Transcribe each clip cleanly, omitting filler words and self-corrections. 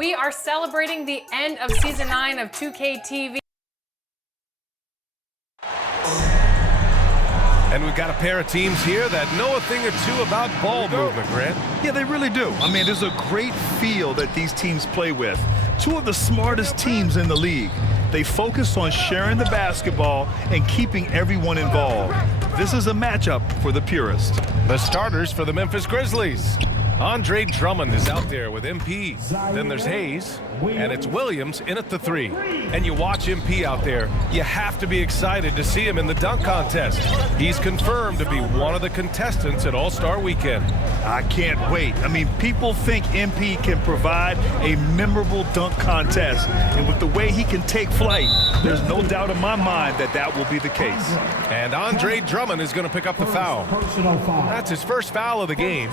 We are celebrating the end of Season 9 of 2K TV. And we've got a pair of teams here that know a thing or two about ball movement, Grant. Yeah, they really do. I mean, there's a great feel that these teams play with. Two of the smartest teams in the league. They focus on sharing the basketball and keeping everyone involved. This is a matchup for the purist. The starters for the Memphis Grizzlies. Andre Drummond is out there with MP. Then there's Hayes, and it's Williams in at the 3. And you watch MP out there, you have to be excited to see him in the dunk contest. He's confirmed to be one of the contestants at All-Star Weekend. I can't wait. I mean, people think MP can provide a memorable dunk contest. And with the way he can take flight, there's no doubt in my mind that that will be the case. And Andre Drummond is going to pick up the foul. That's his first foul of the game.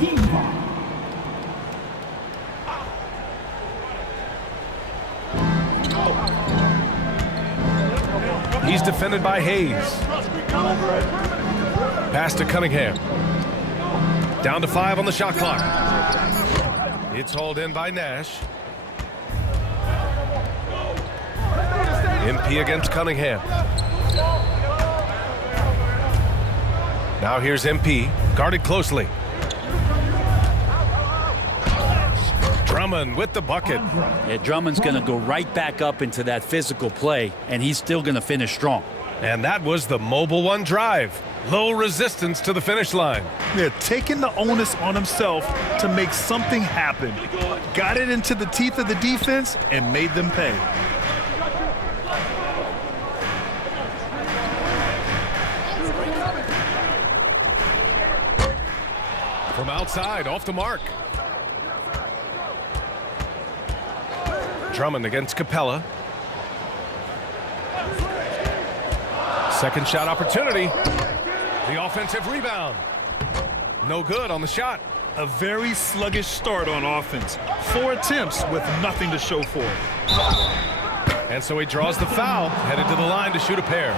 He's defended by Hayes. Pass to Cunningham. Down to 5 on the shot clock. It's hauled in by Nash. MP against Cunningham. Now here's MP, guarded closely. Drummond with the bucket. Yeah, Drummond's going to go right back up into that physical play, and he's still going to finish strong. And that was the Mobile One drive. Low resistance to the finish line. They're taking the onus on himself to make something happen. Got it into the teeth of the defense and made them pay. From outside, off the mark. Drummond against Capella. Second shot opportunity. The offensive rebound. No good on the shot. A very sluggish start on offense. 4 attempts with nothing to show for it. And so he draws the foul, headed to the line to shoot a pair.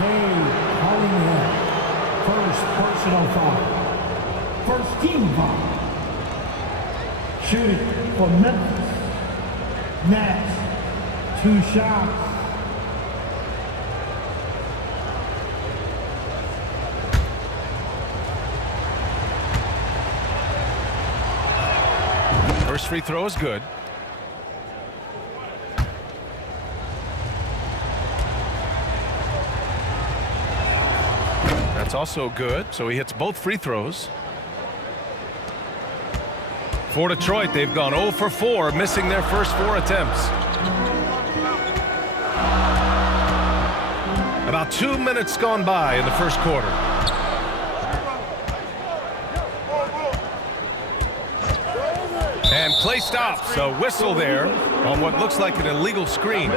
First personal foul. First team foul. Shooting for Memphis. Nash. 2 shots. First free throw is good. That's also good, so he hits both free throws. For Detroit, they've gone 0 for 4, missing their first 4 attempts. About 2 minutes gone by in the first quarter. And play stops. A whistle there on what looks like an illegal screen.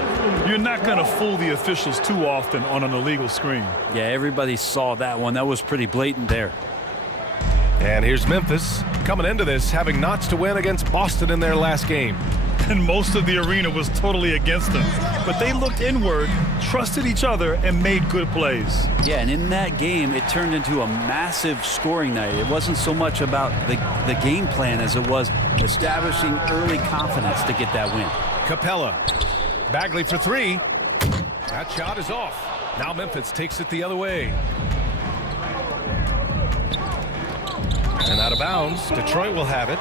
You're not going to fool the officials too often on an illegal screen. Yeah, everybody saw that one. That was pretty blatant there. And here's Memphis coming into this, having notched to win against Boston in their last game. And most of the arena was totally against them. But they looked inward, trusted each other, and made good plays. Yeah, and in that game, it turned into a massive scoring night. It wasn't so much about the game plan as it was establishing early confidence to get that win. Capella. Bagley for 3. That shot is off. Now Memphis takes it the other way. And out of bounds. Detroit will have it.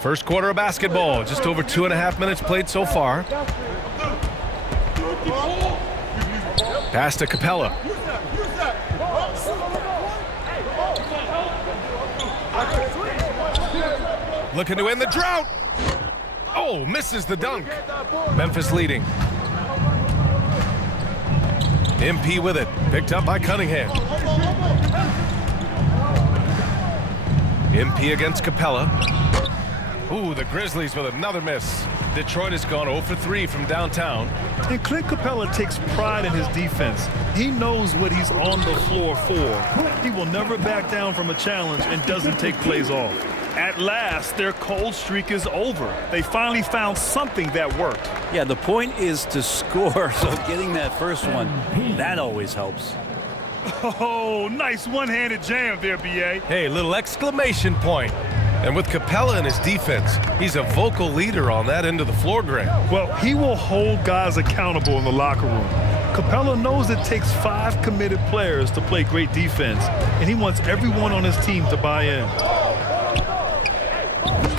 First quarter of basketball, just over 2.5 minutes played so far. Pass to Capella. Looking to end the drought. Oh, misses the dunk. Memphis leading. MP with it, picked up by Cunningham. MP against Capella. Ooh, the Grizzlies with another miss. Detroit has gone 0 for 3 from downtown. And Clint Capella takes pride in his defense. He knows what he's on the floor for. He will never back down from a challenge and doesn't take plays off. At last, their cold streak is over. They finally found something that worked. Yeah, the point is to score, so getting that first one, that always helps. Oh, nice one-handed jam there, B.A. Hey, little exclamation point. And with Capella in his defense, he's a vocal leader on that end of the floor, Greg. Well, he will hold guys accountable in the locker room. Capella knows it takes 5 committed players to play great defense, and he wants everyone on his team to buy in.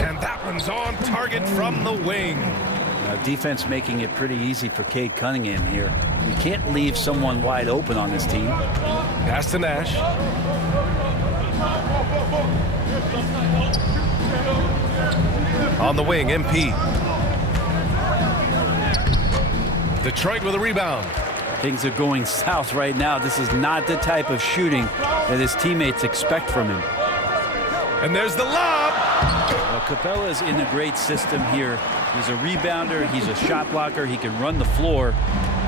And that one's on target from the wing. Defense making it pretty easy for Cade Cunningham here. You can't leave someone wide open on this team. Pass to Nash. On the wing, MP. Detroit with a rebound. Things are going south right now. This is not the type of shooting that his teammates expect from him. And there's the lob. Well, Capella's in a great system here. He's a rebounder, he's a shot blocker, he can run the floor,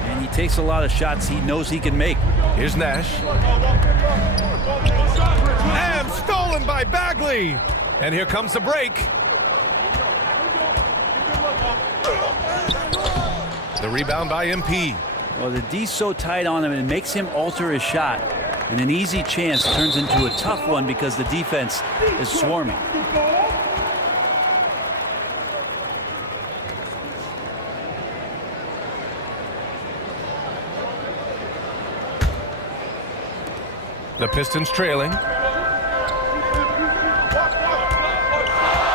and he takes a lot of shots he knows he can make. Here's Nash. And stolen by Bagley. And here comes the break. The rebound by MP. Well, the D's so tight on him, it makes him alter his shot. And an easy chance turns into a tough one because the defense is swarming. The Pistons trailing.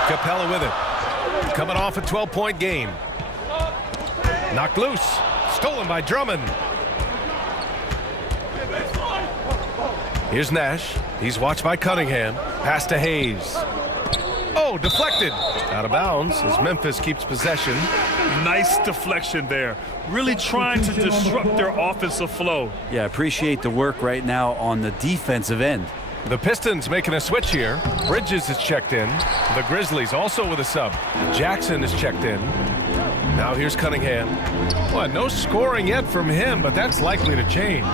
Capella with it. Coming off a 12-point game. Knocked loose. Stolen by Drummond. Here's Nash. He's watched by Cunningham. Pass to Hayes. Oh, deflected. Out of bounds as Memphis keeps possession. Nice deflection there. Really trying to disrupt their offensive flow. Yeah, appreciate the work right now on the defensive end. The Pistons making a switch here. Bridges is checked in. The Grizzlies also with a sub. Jackson is checked in. Now here's Cunningham. Well, no scoring yet from him, but that's likely to change.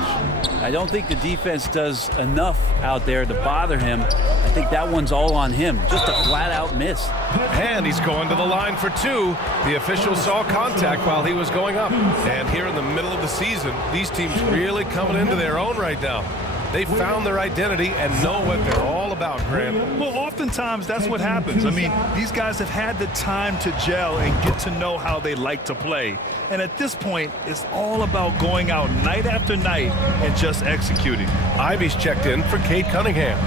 I don't think the defense does enough out there to bother him. I think that one's all on him. Just a flat-out miss. And he's going to the line for 2. The official saw contact while he was going up. And here in the middle of the season, these teams really coming into their own right now. They found their identity and know what they're all about, Grant. Well, oftentimes that's what happens. I mean, these guys have had the time to gel and get to know how they like to play. And at this point, it's all about going out night after night and just executing. Ivy's checked in for Cade Cunningham.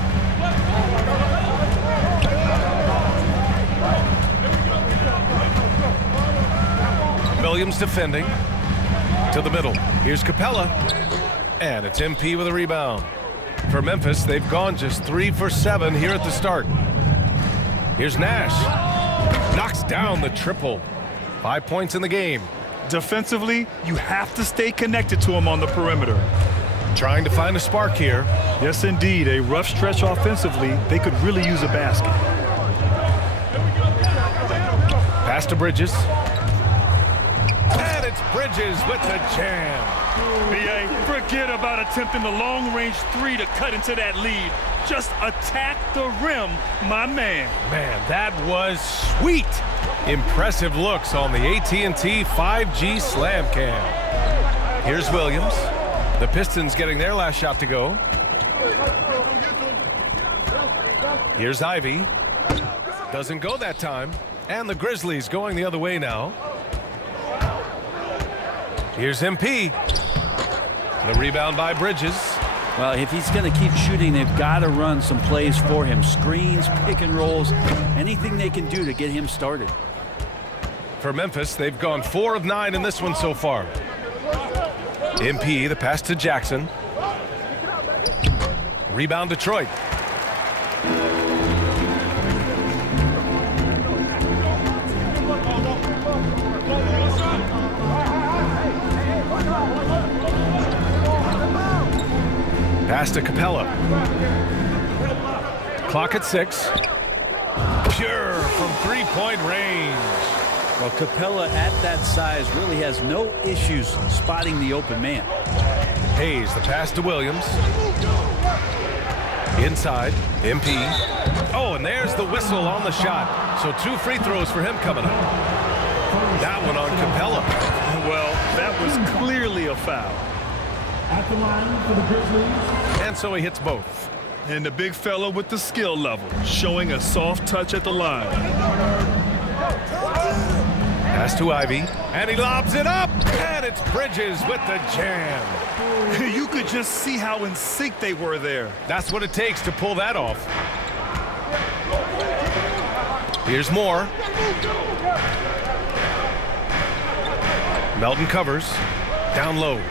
Williams defending. To the middle. Here's Capella. And it's MP with a rebound. For Memphis, they've gone just 3 for 7 here at the start. Here's Nash. Knocks down the triple. 5 points in the game. Defensively, you have to stay connected to him on the perimeter. Trying to find a spark here. Yes, indeed. A rough stretch offensively. They could really use a basket. Pass to Bridges. And it's Bridges with the jam. B.A., forget about attempting the long-range 3 to cut into that lead. Just attack the rim, my man. Man, that was sweet. Impressive looks on the AT&T 5G Slam Cam. Here's Williams. The Pistons getting their last shot to go. Here's Ivy. Doesn't go that time. And the Grizzlies going the other way now. Here's MP. The rebound by Bridges. Well, if he's going to keep shooting, they've got to run some plays for him. Screens, pick and rolls, anything they can do to get him started. For Memphis, they've gone 4 of 9 in this one so far. MP, the pass to Jackson. Rebound Detroit. Pass to Capella. Clock at 6. Pure from 3-point range. Well, Capella at that size really has no issues spotting the open man. Hayes, the pass to Williams. Inside, MP. Oh, and there's the whistle on the shot. So 2 free throws for him coming up. That one on Capella. Well, that was clearly a foul. At the line for the Grizzlies, and so he hits both. And the big fella with the skill level, showing a soft touch at the line. Pass to Ivy, and he lobs it up, and it's Bridges with the jam. You could just see how in sync they were there. That's what it takes to pull that off. Here's Moore. Melton covers, down low.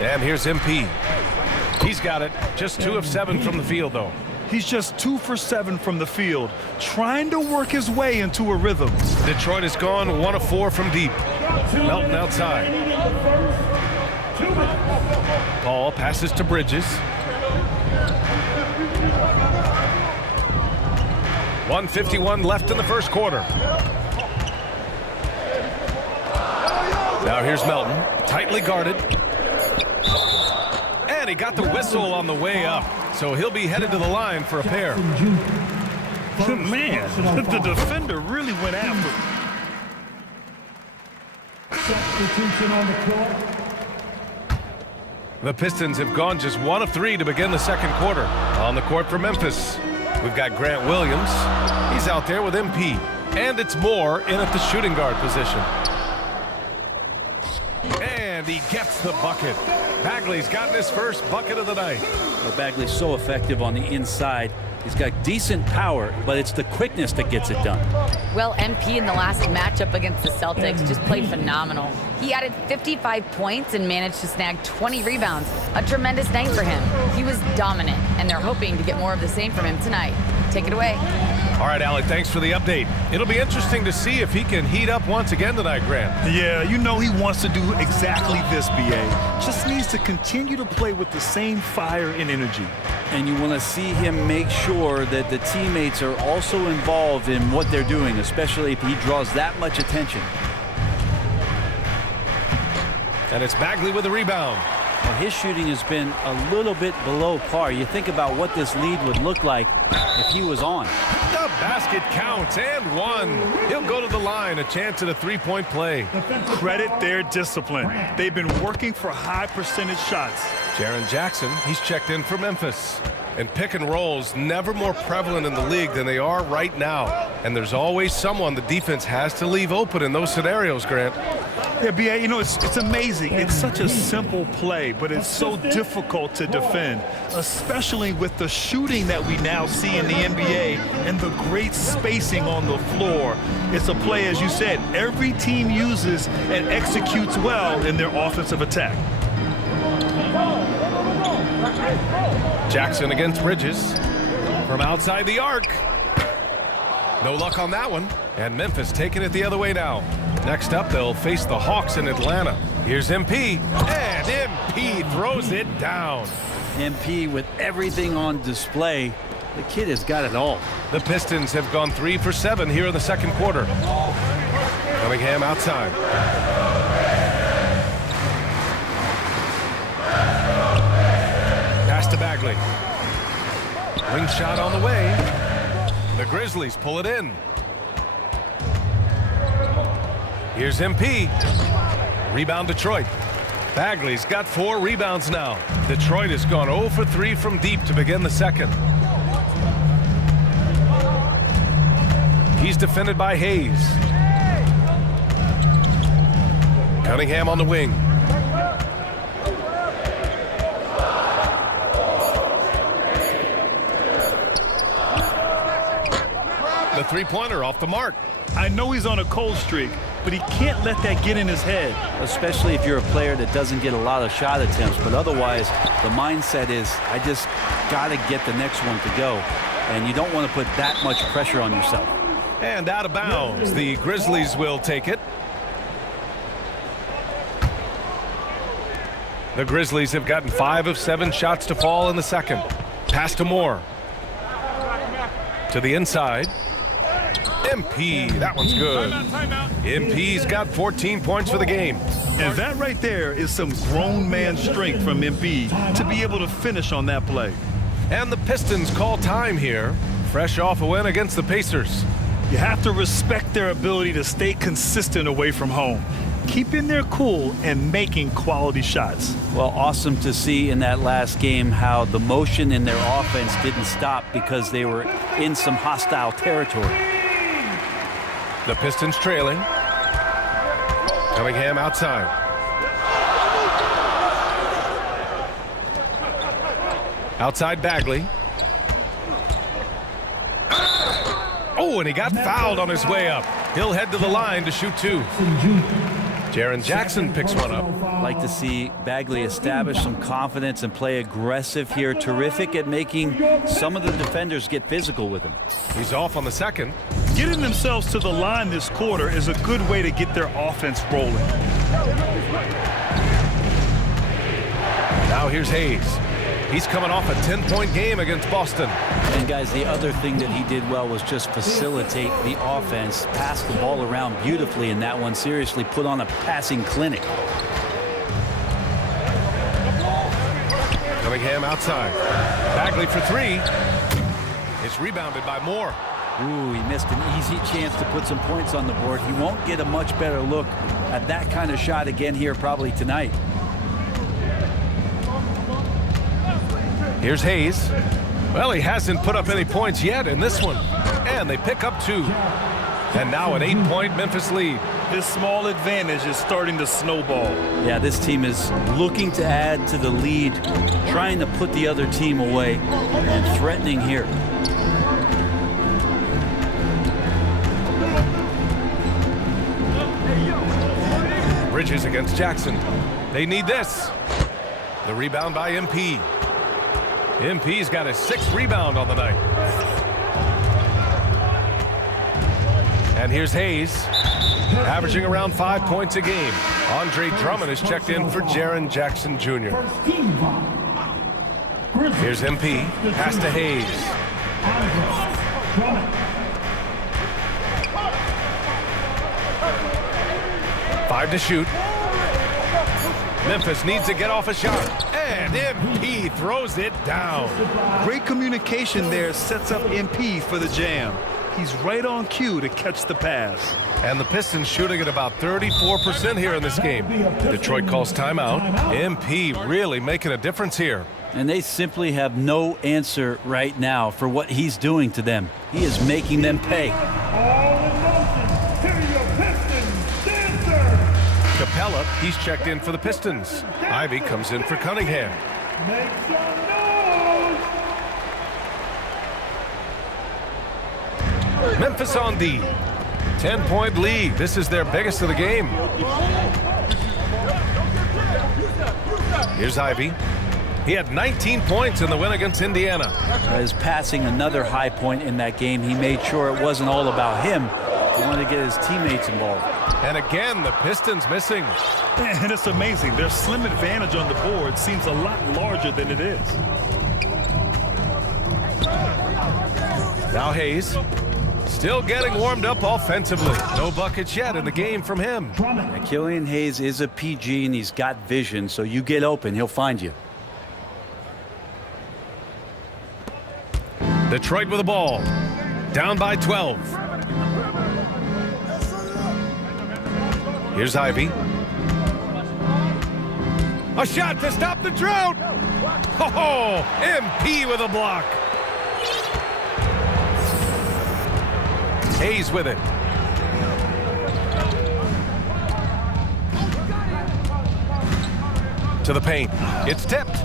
And here's MP. He's got it, just 2 of 7 from the field, though. He's just 2 for 7 from the field, trying to work his way into a rhythm. Detroit has gone 1 of 4 from deep. Melton outside. Ball passes to Bridges. 1:51 left in the first quarter. Now here's Melton, tightly guarded. And he got the whistle on the way up, so he'll be headed to the line for a pair. Man, the defender really went after him. Substitution on the court. The Pistons have gone just 1 of 3 to begin the second quarter. On the court for Memphis, we've got Grant Williams. He's out there with MP. And it's Moore in at the shooting guard position. And he gets the bucket. Bagley's gotten his first bucket of the night. Well, Bagley's so effective on the inside. He's got decent power, but it's the quickness that gets it done. Well, MP in the last matchup against the Celtics just played phenomenal. He added 55 points and managed to snag 20 rebounds. A tremendous night for him. He was dominant, and they're hoping to get more of the same from him tonight. Take it away. All right, Alec, thanks for the update. It'll be interesting to see if he can heat up once again tonight, Grant. Yeah, you know he wants to do exactly this, BA. Just needs to continue to play with the same fire and energy. And you want to see him make sure that the teammates are also involved in what they're doing, especially if he draws that much attention. And it's Bagley with the rebound. Well, his shooting has been a little bit below par. You think about what this lead would look like if he was on. The basket counts, and 1. He'll go to the line, a chance at a 3-point play. Credit their discipline. They've been working for high percentage shots. Jaren Jackson, he's checked in for Memphis. And pick and rolls never more prevalent in the league than they are right now. And there's always someone the defense has to leave open in those scenarios, Grant. Yeah, BA, you know, it's amazing. It's such a simple play, but it's so difficult to defend, especially with the shooting that we now see in the NBA and the great spacing on the floor. It's a play, as you said, every team uses and executes well in their offensive attack. Jackson against Bridges from outside the arc. No luck on that one. And Memphis taking it the other way now. Next up, they'll face the Hawks in Atlanta. Here's MP, and MP throws it down. MP with everything on display. The kid has got it all. The Pistons have gone 3 for 7 here in the second quarter. Cunningham outside. Pass to Bagley. Wing shot on the way. The Grizzlies pull it in. Here's MP. Rebound Detroit. Bagley's got 4 rebounds now. Detroit has gone 0 for 3 from deep to begin the second. He's defended by Hayes. Cunningham on the wing. The three-pointer off the mark. I know he's on a cold streak, but he can't let that get in his head. Especially if you're a player that doesn't get a lot of shot attempts, but otherwise the mindset is, I just got to get the next one to go. And you don't want to put that much pressure on yourself. And out of bounds. The Grizzlies will take it. The Grizzlies have gotten 5 of 7 shots to fall in the second. Pass to Moore. To the inside. MP, that one's good. MP's got 14 points for the game. And that right there is some grown man strength from MP to be able to finish on that play. And the Pistons call time here, fresh off a win against the Pacers. You have to respect their ability to stay consistent away from home. keeping their cool and making quality shots. Well, awesome to see in that last game how the motion in their offense didn't stop because they were in some hostile territory. The Pistons trailing. Cunningham outside. Outside Bagley. Oh, and he got fouled on his way up. He'll head to the line to shoot two. Jaren Jackson picks one up. Like to see Bagley establish some confidence and play aggressive here. Terrific at making some of the defenders get physical with him. He's off on the second. Getting themselves to the line this quarter is a good way to get their offense rolling. Now here's Hayes. He's coming off a 10-point game against Boston. And guys, the other thing that he did well was just facilitate the offense, pass the ball around beautifully in that one. Seriously put on a passing clinic. Cunningham outside. Bagley for three. It's rebounded by Moore. Ooh, he missed an easy chance to put some points on the board. He won't get a much better look at that kind of shot again here probably tonight. Here's Hayes. Well, he hasn't put up any points yet in this one. And they pick up two. And now an 8-point Memphis lead. This small advantage is starting to snowball. Yeah, this team is looking to add to the lead, trying to put the other team away, and threatening here. Bridges against Jackson. They need this. The rebound by MP. MP's got his 6th rebound on the night. And here's Hayes, averaging around 5 points a game. Andre Drummond is checked in for Jaren Jackson Jr. Here's MP, pass to Hayes. 5 to shoot. Memphis needs to get off a shot. And MP throws it down. Great communication there sets up MP for the jam. He's right on cue to catch the pass. And the Pistons shooting at about 34% here in this game. Detroit calls timeout. MP really making a difference here. And they simply have no answer right now for what he's doing to them. He is making them pay. Capella, he's checked in for the Pistons. Ivy comes in for Cunningham. Make some noise! Memphis on D. 10-point lead. This is their biggest of the game. Here's Ivy. He had 19 points in the win against Indiana. His passing, another high point in that game. He made sure it wasn't all about him. He wanted to get his teammates involved. And again, the Pistons missing. And it's amazing. Their slim advantage on the board seems a lot larger than it is. Now Hayes, still getting warmed up offensively. No buckets yet in the game from him. And Killian Hayes is a PG, and he's got vision, so you get open, he'll find you. Detroit with the ball. Down by 12. Here's Ivy. A shot to stop the drought. Oh, MP with a block. Hayes with it. To the paint. It's tipped.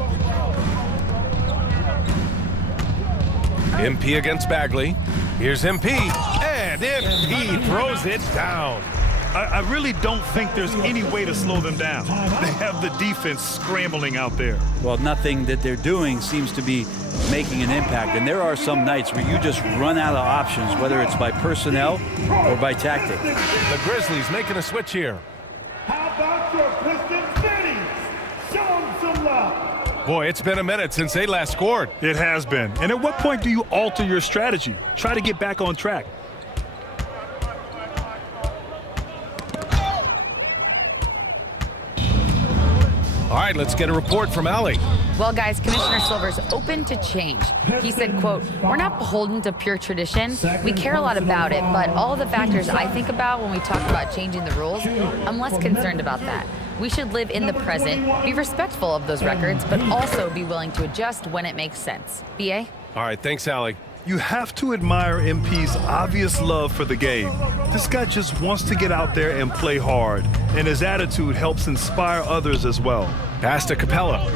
MP against Bagley. Here's MP. And MP throws it down. I really don't think there's any way to slow them down. They have the defense scrambling out there. Well, nothing that they're doing seems to be making an impact. And there are some nights where you just run out of options, whether it's by personnel or by tactic. The Grizzlies making a switch here. How about your Pistons cities? Show them some love. Boy, it's been a minute since they last scored. It has been. And at what point do you alter your strategy? Try to get back on track. All right, let's get a report from Allie. Well, guys, Commissioner Silver's open to change. He said, quote, "We're not beholden to pure tradition. We care a lot about it, but all the factors I think about when we talk about changing the rules, I'm less concerned about that. We should live in the present, be respectful of those records, but also be willing to adjust when it makes sense." BA? All right, thanks, Allie. You have to admire MP's obvious love for the game. This guy just wants to get out there and play hard, and his attitude helps inspire others as well. Pass to Capella.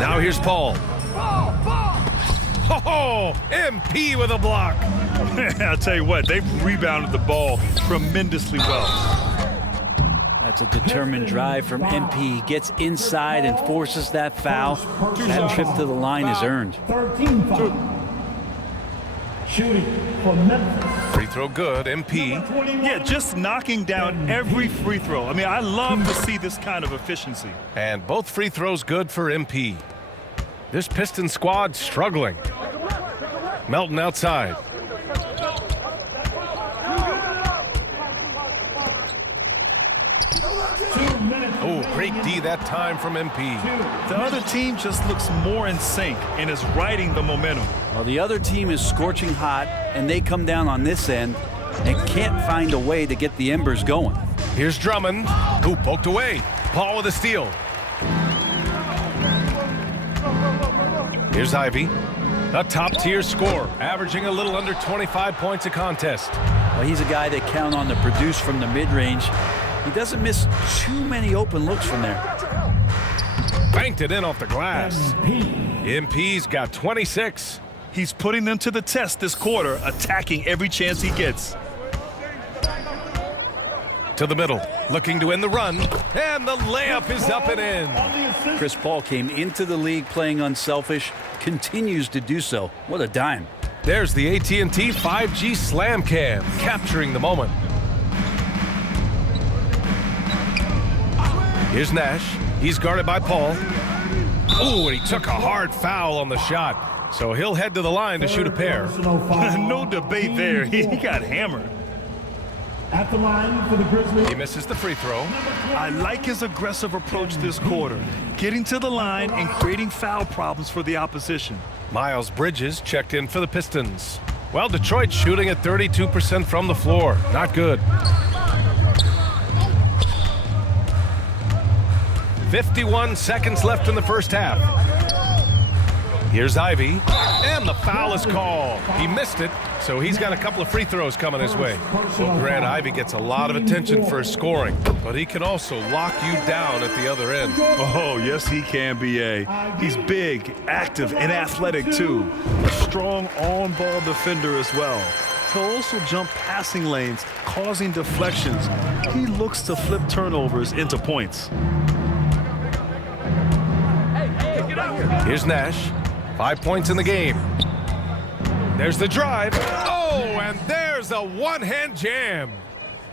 Now here's Paul. Oh, MP with a block. I'll tell you what, they've rebounded the ball tremendously well. That's a determined drive from MP. He gets inside and forces that foul. That trip to the line is earned. 13 foul. Shooting for Memphis. Free throw good, MP. Yeah, just knocking down every free throw. I mean, I love to see this kind of efficiency. And both free throws good for MP. This Pistons squad struggling. Melton outside. Oh, great D that time from MP. The other team just looks more in sync and is riding the momentum. Well, the other team is scorching hot, and they come down on this end and can't find a way to get the embers going. Here's Drummond, who poked away. Paul with a steal. Here's Ivy, a top-tier scorer, averaging a little under 25 points a contest. Well, he's a guy they count on to produce from the mid-range. He doesn't miss too many open looks from there. Banked it in off the glass. MP's got 26. He's putting them to the test this quarter, attacking every chance he gets. To the middle, looking to end the run, and the layup is up and in. Chris Paul came into the league playing unselfish, continues to do so. What a dime. There's the AT&T 5G Slam Cam, capturing the moment. Here's Nash. He's guarded by Paul. Oh, and he took a hard foul on the shot. So he'll head to the line to shoot a pair. No debate there. He got hammered. At the line for the Grizzlies. He misses the free throw. I like his aggressive approach this quarter, getting to the line and creating foul problems for the opposition. Miles Bridges checked in for the Pistons. Well, Detroit shooting at 32% from the floor. Not good. 51 seconds left in the first half. Here's Ivy, and the foul is called. He missed it, so he's got a couple of free throws coming his way. Well, Grant Ivy gets a lot of attention for his scoring, but he can also lock you down at the other end. Oh, yes, he can, B.A. He's big, active, and athletic, too. A strong on-ball defender as well. He'll also jump passing lanes, causing deflections. He looks to flip turnovers into points. Here's Nash. 5 points in the game. There's the drive. Oh, and there's a one-hand jam.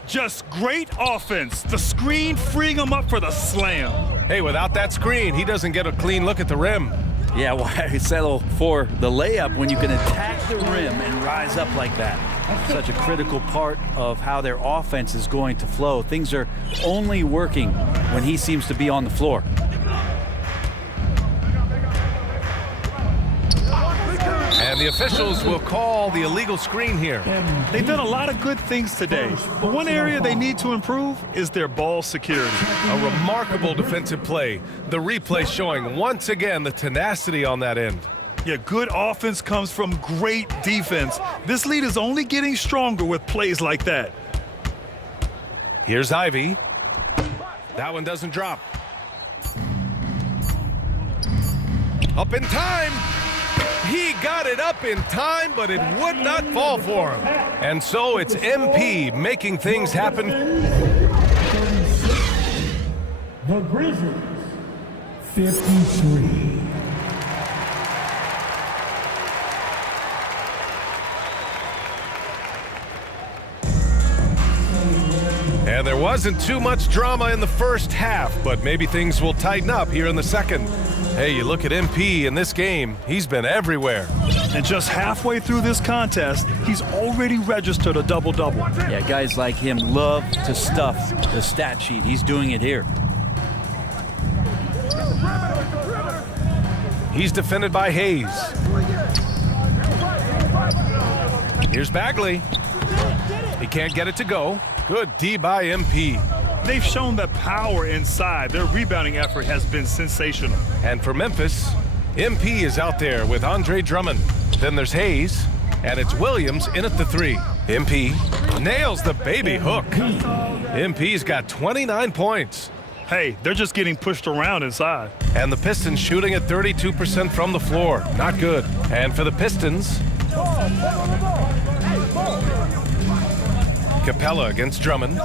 Just great offense. The screen freeing him up for the slam. Hey, without that screen, he doesn't get a clean look at the rim. Yeah, why settle for the layup when you can attack the rim and rise up like that? Such a critical part of how their offense is going to flow. Things are only working when he seems to be on the floor. And the officials will call the illegal screen here. They've done a lot of good things today, but one area they need to improve is their ball security. A remarkable defensive play. The replay showing once again the tenacity on that end. Yeah, good offense comes from great defense. This lead is only getting stronger with plays like that. Here's Ivy. That one doesn't drop. Up in time. He got it up in time, but it would not fall for him. And so it's MP making things happen. The Grizzlies, 53. And there was Wasn't too much drama in the first half, but maybe things will tighten up here in the second. Hey, you look at MP in this game, he's been everywhere. And just halfway through this contest, he's already registered a double-double. Yeah, guys like him love to stuff the stat sheet. He's doing it here. He's defended by Hayes. Here's Bagley. He can't get it to go. Good D by MP. They've shown that power inside. Their rebounding effort has been sensational. And for Memphis, MP is out there with Andre Drummond. Then there's Hayes, and it's Williams in at the 3. MP nails the baby hook. MP's got 29 points. Hey, they're just getting pushed around inside. And the Pistons shooting at 32% from the floor. Not good. And for the Pistons, Capella against Drummond.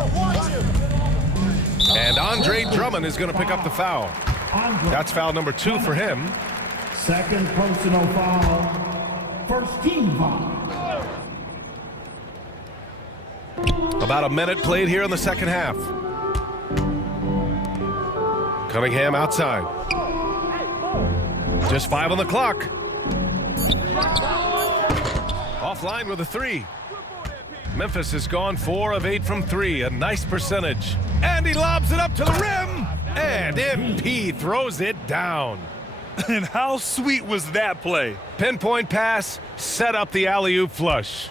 And Andre Drummond is going to pick up the foul. That's foul number 2 for him. Second personal foul. First team foul. About a minute played here in the second half. Cunningham outside. Just 5 on the clock. Offline with a 3. Memphis has gone 4 of 8 from 3, a nice percentage. And he lobs it up to the rim. And MP throws it down. And how sweet was that play? Pinpoint pass, set up the alley-oop flush.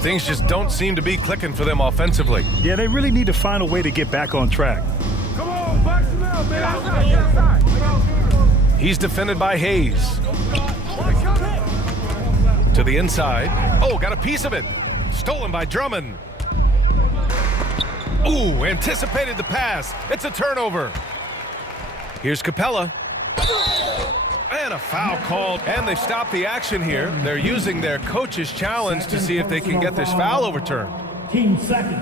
Things just don't seem to be clicking for them offensively. Yeah, they really need to find a way to get back on track. Come on, box him out, man. Outside. He's defended by Hayes. To the inside. Oh, got a piece of it. Stolen by Drummond. Ooh, anticipated the pass. It's a turnover. Here's Capella. And a foul called. And they've stopped the action here. They're using their coach's challenge to see if they can get this foul overturned. Team second.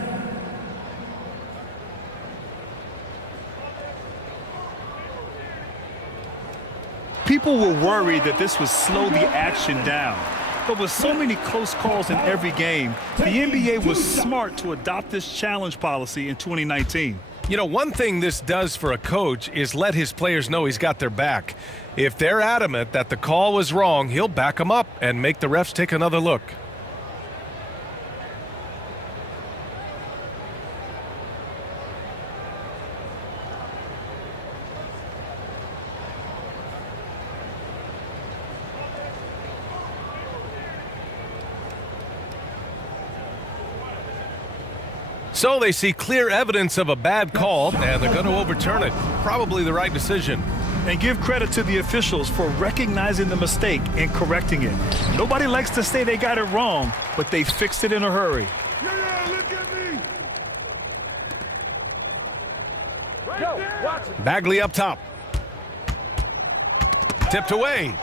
People were worried that this would slow the action down. But with so many close calls in every game, the NBA was smart to adopt this challenge policy in 2019. You know, one thing this does for a coach is let his players know he's got their back. If they're adamant that the call was wrong, he'll back them up and make the refs take another look. So they see clear evidence of a bad call, and they're going to overturn it. Probably the right decision. And give credit to the officials for recognizing the mistake and correcting it. Nobody likes to say they got it wrong, but they fixed it in a hurry. Yeah, look at me. Right there. Watch it. Bagley up top. Tipped away.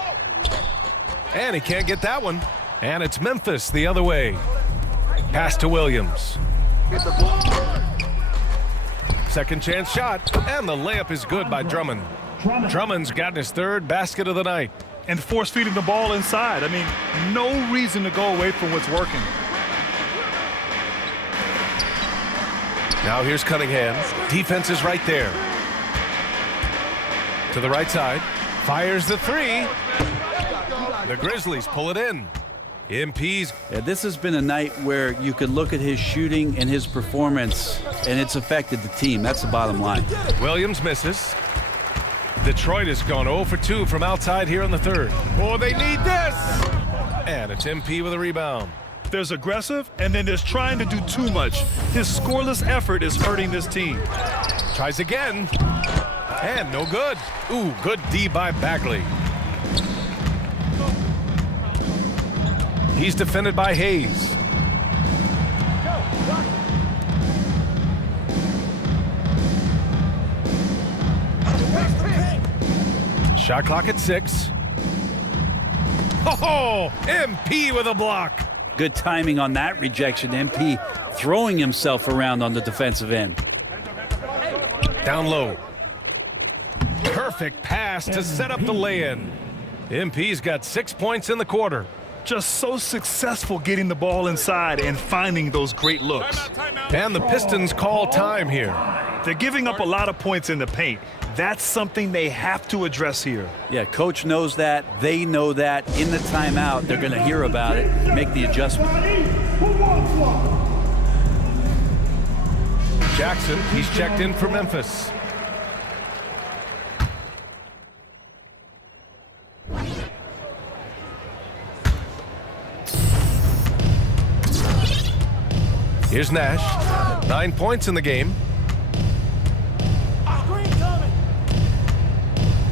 And he can't get that one. And it's Memphis the other way. Pass to Williams. Second chance shot, and the layup is good by Drummond. Drummond's gotten his 3rd basket of the night. And force feeding the ball inside. I mean, no reason to go away from what's working. Now here's Cunningham. Defense is right there. To the right side. Fires the 3. The Grizzlies pull it in. MP's. Yeah, this has been a night where you could look at his shooting and his performance, and it's affected the team. That's the bottom line. Williams misses. Detroit has gone 0 for 2 from outside here in the 3rd. Oh, they need this! And it's MP with a rebound. There's aggressive, and then there's trying to do too much. His scoreless effort is hurting this team. Tries again. And no good. Ooh, good D by Bagley. He's defended by Hayes. Shot clock at 6. Oh, MP with a block. Good timing on that rejection. MP throwing himself around on the defensive end. Down low. Perfect pass to set up the lay-in. MP's got 6 points in the quarter. just so successful getting the ball inside and finding those great looks. And the Pistons call time here. They're giving up a lot of points in the paint. That's something they have to address here. Yeah, coach knows that. They know that. In the timeout, they're going to hear about it, make the adjustment. Jackson, he's checked in for Memphis. Here's Nash. 9 points in the game.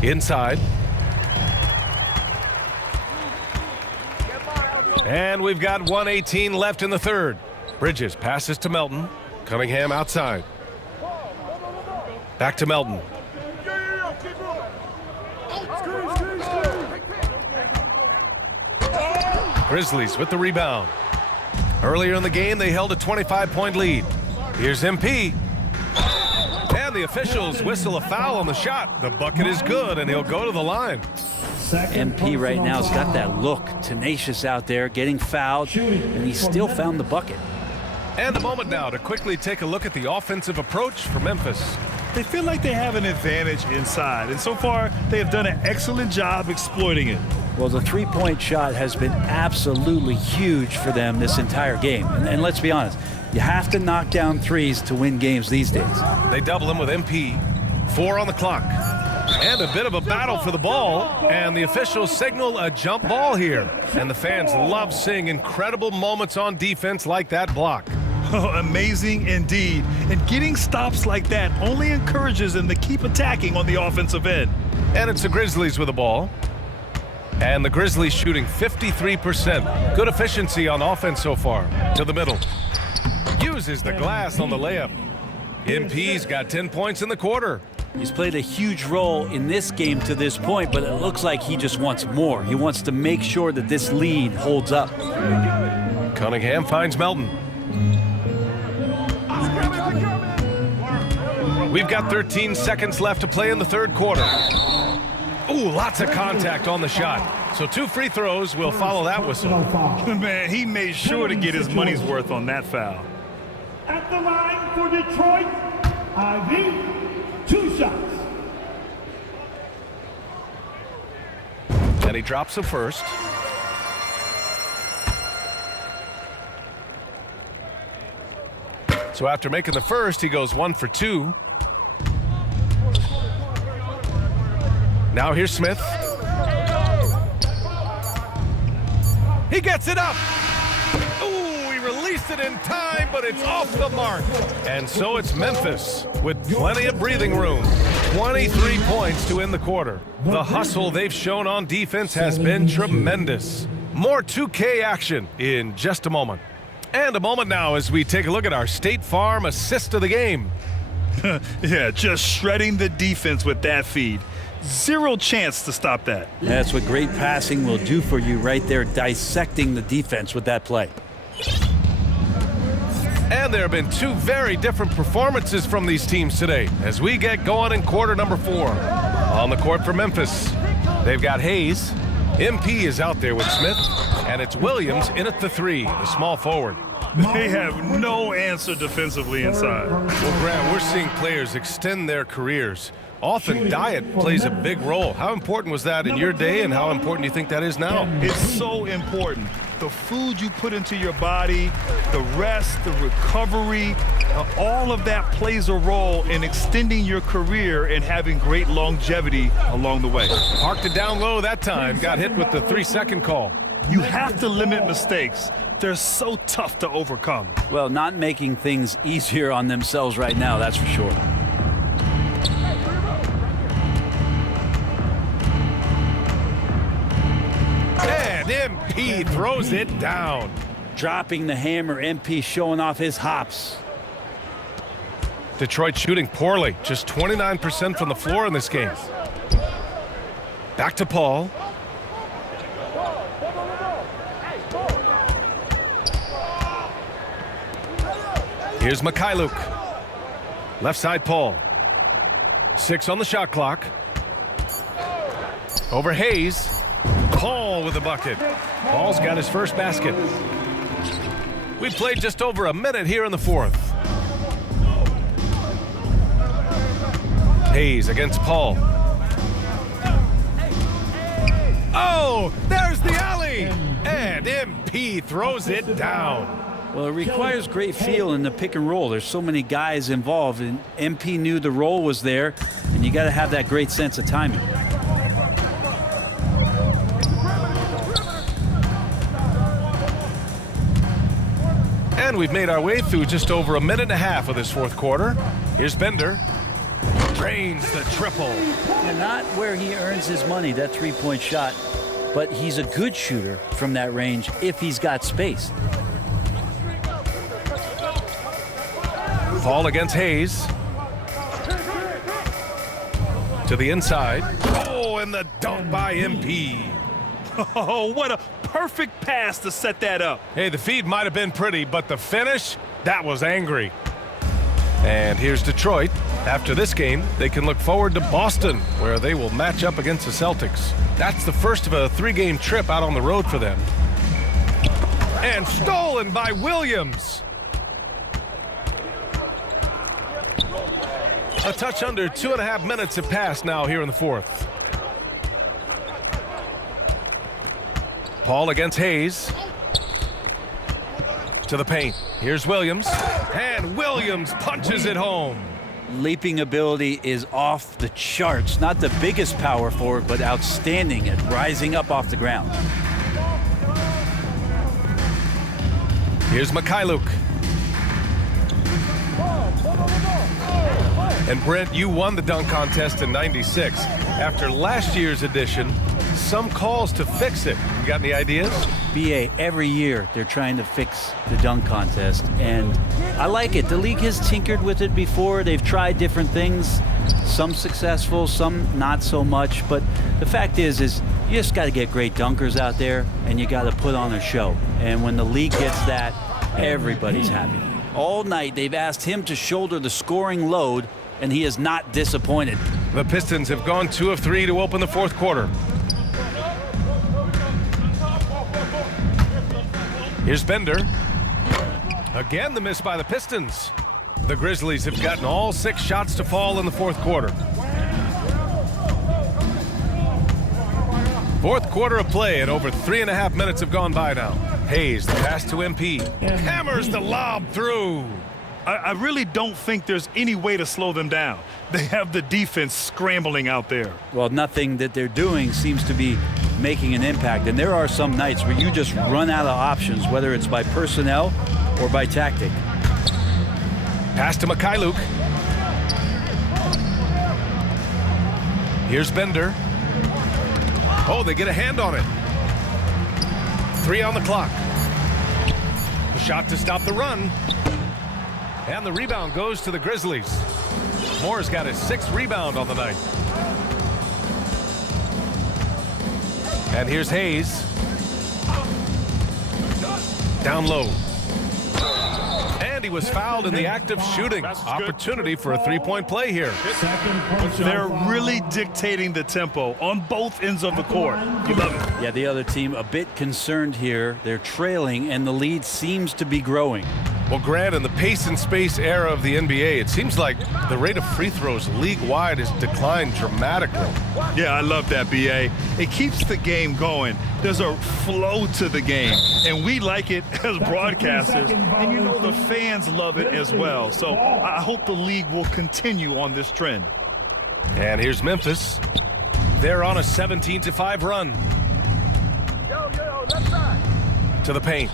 Inside. And we've got 1:18 left in the third. Bridges passes to Melton. Cunningham outside. Back to Melton. Grizzlies with the rebound. Earlier in the game, they held a 25-point lead. Here's MP. And the officials whistle a foul on the shot. The bucket is good, and he'll go to the line. MP right now has got that look, tenacious out there, getting fouled, and he still found the bucket. And a moment now to quickly take a look at the offensive approach for Memphis. They feel like they have an advantage inside, and so far they have done an excellent job exploiting it. Well, the three-point shot has been absolutely huge for them this entire game. And let's be honest, you have to knock down threes to win games these days. They double him with MP. 4 on the clock. And a bit of a battle for the ball, and the officials signal a jump ball here. And the fans love seeing incredible moments on defense like that block. Oh, amazing indeed. And getting stops like that only encourages them to keep attacking on the offensive end. And it's the Grizzlies with the ball. And the Grizzlies shooting 53%. Good efficiency on offense so far. To the middle. Uses the glass on the layup. MP's got 10 points in the quarter. He's played a huge role in this game to this point, but it looks like he just wants more. He wants to make sure that this lead holds up. Cunningham finds Melton. We've got 13 seconds left to play in the third quarter. Ooh, lots of contact on the shot. So 2 free throws will follow that whistle. Man, he made sure to get his money's worth on that foul. At the line for Detroit, Ivy, 2 shots. And he drops the first. So after making the first, he goes 1 for 2. Now here's Smith. He gets it up. Ooh, he released it in time, but it's off the mark. And so it's Memphis with plenty of breathing room. 23 points to end the quarter. The hustle they've shown on defense has been tremendous. More 2K action in just a moment. And a moment now as we take a look at our State Farm assist of the game. Yeah, just shredding the defense with that feed. Zero chance to stop that. That's what great passing will do for you right there, dissecting the defense with that play. And there have been 2 very different performances from these teams today as we get going in quarter number 4. On the court for Memphis, they've got Hayes. MP is out there with Smith, and it's Williams in at the 3, the small forward. They have no answer defensively inside. Well, Grant, we're seeing players extend their careers. Often diet plays a big role. How important was that in your day, and how important do you think that is now? It's so important. The food you put into your body, the rest, the recovery, all of that plays a role in extending your career and having great longevity along the way. Parked it down low that time. Got hit with the 3-second call. You have to limit mistakes. They're so tough to overcome. Well, not making things easier on themselves right now, that's for sure. And MP throws it down. Dropping the hammer, MP showing off his hops. Detroit shooting poorly. Just 29% from the floor in this game. Back to Paul. Here's MyCAREER. Left side Paul. 6 on the shot clock. Over Hayes. Paul with the bucket. Paul's got his first basket. We played just over a minute here in the fourth. Hayes against Paul. Oh, there's the alley! And MP throws it down. Well, it requires great feel in the pick and roll. There's so many guys involved, and MP knew the role was there, and you got to have that great sense of timing. And we've made our way through just over a minute and a half of this fourth quarter. Here's Bender. Drains the triple. And not where he earns his money, that three-point shot, but he's a good shooter from that range if he's got space. Paul against Hayes. To the inside. Oh, and the dunk by MP. Oh, what a perfect pass to set that up. Hey, the feed might have been pretty, but the finish, that was angry. And here's Detroit. After this game, they can look forward to Boston, where they will match up against the Celtics. That's the first of a three-game trip out on the road for them. And stolen by Williams. A touch under 2.5 minutes have passed now here in the fourth. Paul against Hayes. To the paint. Here's Williams. And Williams punches it home. Leaping ability is off the charts. Not the biggest power forward, but outstanding at rising up off the ground. Here's MyLEAGUE. And Brent, you won the dunk contest in '96. After last year's edition, some calls to fix it. You got any ideas? BA, every year they're trying to fix the dunk contest, and I like it. The league has tinkered with it before. They've tried different things, some successful, some not so much, but the fact is you just got to get great dunkers out there, and you got to put on a show. And when the league gets that, everybody's happy. All night they've asked him to shoulder the scoring load, and he is not disappointed. The Pistons have gone 2 of 3 to open the fourth quarter. Here's Bender. Again, the miss by the Pistons. The Grizzlies have gotten all 6 shots to fall in the fourth quarter. Fourth quarter of play, and over 3.5 minutes have gone by now. Hayes, the pass to MP. Hammers the lob through. I really don't think there's any way to slow them down. They have the defense scrambling out there. Well, nothing that they're doing seems to be making an impact. And there are some nights where you just run out of options, whether it's by personnel or by tactic. Pass to MyLEAGUE. Here's Bender. Oh, they get a hand on it. 3 on the clock. The shot to stop the run. And the rebound goes to the Grizzlies. Moore's got his 6th rebound on the night. And here's Hayes. Down low. And he was fouled in the act of shooting. Opportunity for a three-point play here. They're really dictating the tempo on both ends of the court. You love it. Yeah, the other team a bit concerned here. They're trailing, and the lead seems to be growing. Well, Grant, in the pace and space era of the NBA, it seems like the rate of free throws league-wide has declined dramatically. Yeah, I love that, BA. It keeps the game going. There's a flow to the game, and we like it as broadcasters, and you know the fans love it as well. So I hope the league will continue on this trend. And here's Memphis. They're on a 17-5 run. Left side. To the paint.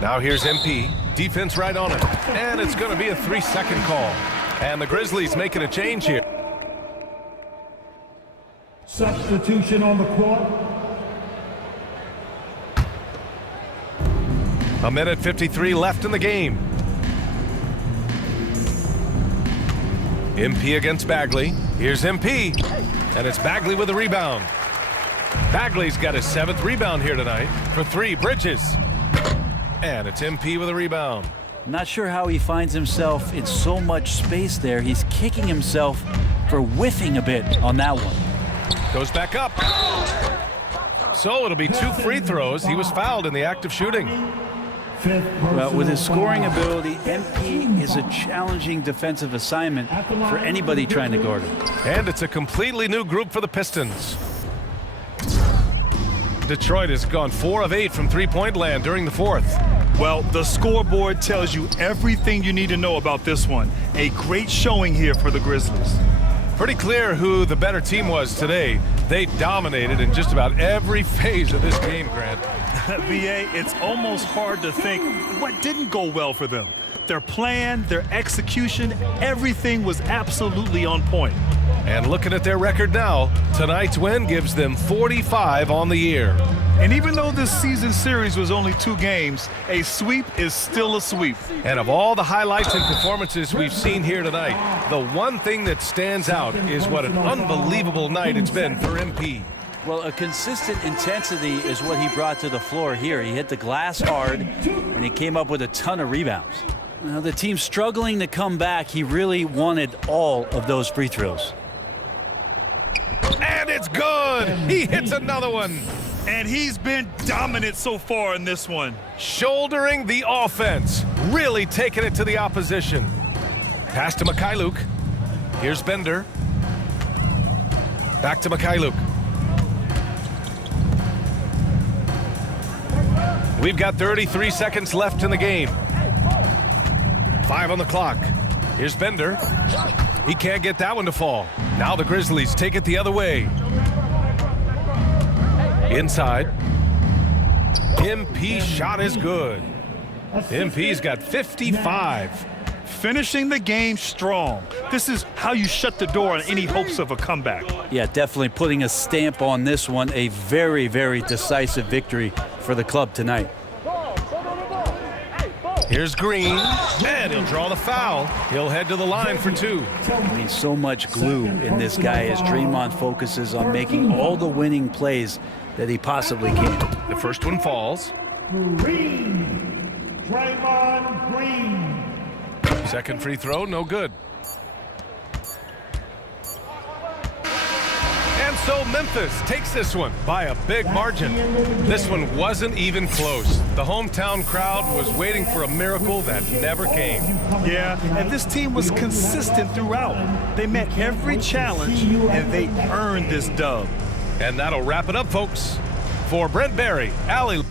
Now here's MP. Defense right on it. And it's going to be a 3-second call. And the Grizzlies making a change here. Substitution on the court. A minute 53 left in the game. MP against Bagley. Here's MP. And it's Bagley with a rebound. Bagley's got his 7th rebound here tonight. For 3, Bridges. And it's MP with a rebound. Not sure how he finds himself in so much space there. He's kicking himself for whiffing a bit on that one. Goes back up. So it'll be 2 free throws. He was fouled in the act of shooting. Well, with his scoring ability, MP is a challenging defensive assignment for anybody trying to guard him. And it's a completely new group for the Pistons. Detroit has gone 4 of 8 from three-point land during the fourth. Well, the scoreboard tells you everything you need to know about this one. A great showing here for the Grizzlies. Pretty clear who the better team was today. They dominated in just about every phase of this game, Grant. VA, it's almost hard to think what didn't go well for them. Their plan, their execution, everything was absolutely on point. And looking at their record now, tonight's win gives them 45 on the year. And even though this season series was only 2 games, a sweep is still a sweep. And of all the highlights and performances we've seen here tonight, the one thing that stands out is what an unbelievable night it's been for MP. Well, a consistent intensity is what he brought to the floor here. He hit the glass hard, and he came up with a ton of rebounds. Now, the team's struggling to come back. He really wanted all of those free throws. And it's good! He hits another one! And he's been dominant so far in this one. Shouldering the offense, really taking it to the opposition. Pass to MyLEAGUE. Here's Bender. Back to MyLEAGUE. We've got 33 seconds left in the game. 5 on the clock. Here's Bender. He can't get that one to fall. Now the Grizzlies take it the other way. Inside. MP's shot is good. MP's got 55. Finishing the game strong. This is how you shut the door on any hopes of a comeback. Yeah, definitely putting a stamp on this one. A very, very decisive victory for the club tonight. Here's Green, and he'll draw the foul. He'll head to the line for 2. I mean, so much glue in this guy as Draymond focuses on making all the winning plays that he possibly can. The first one falls. Green. Draymond Green. Second free throw, no good. And so Memphis takes this one by a big margin. This one wasn't even close. The hometown crowd was waiting for a miracle that never came. Yeah, and this team was consistent throughout. They met every challenge, and they earned this dub. And that'll wrap it up, folks. For Brent Barry, Allie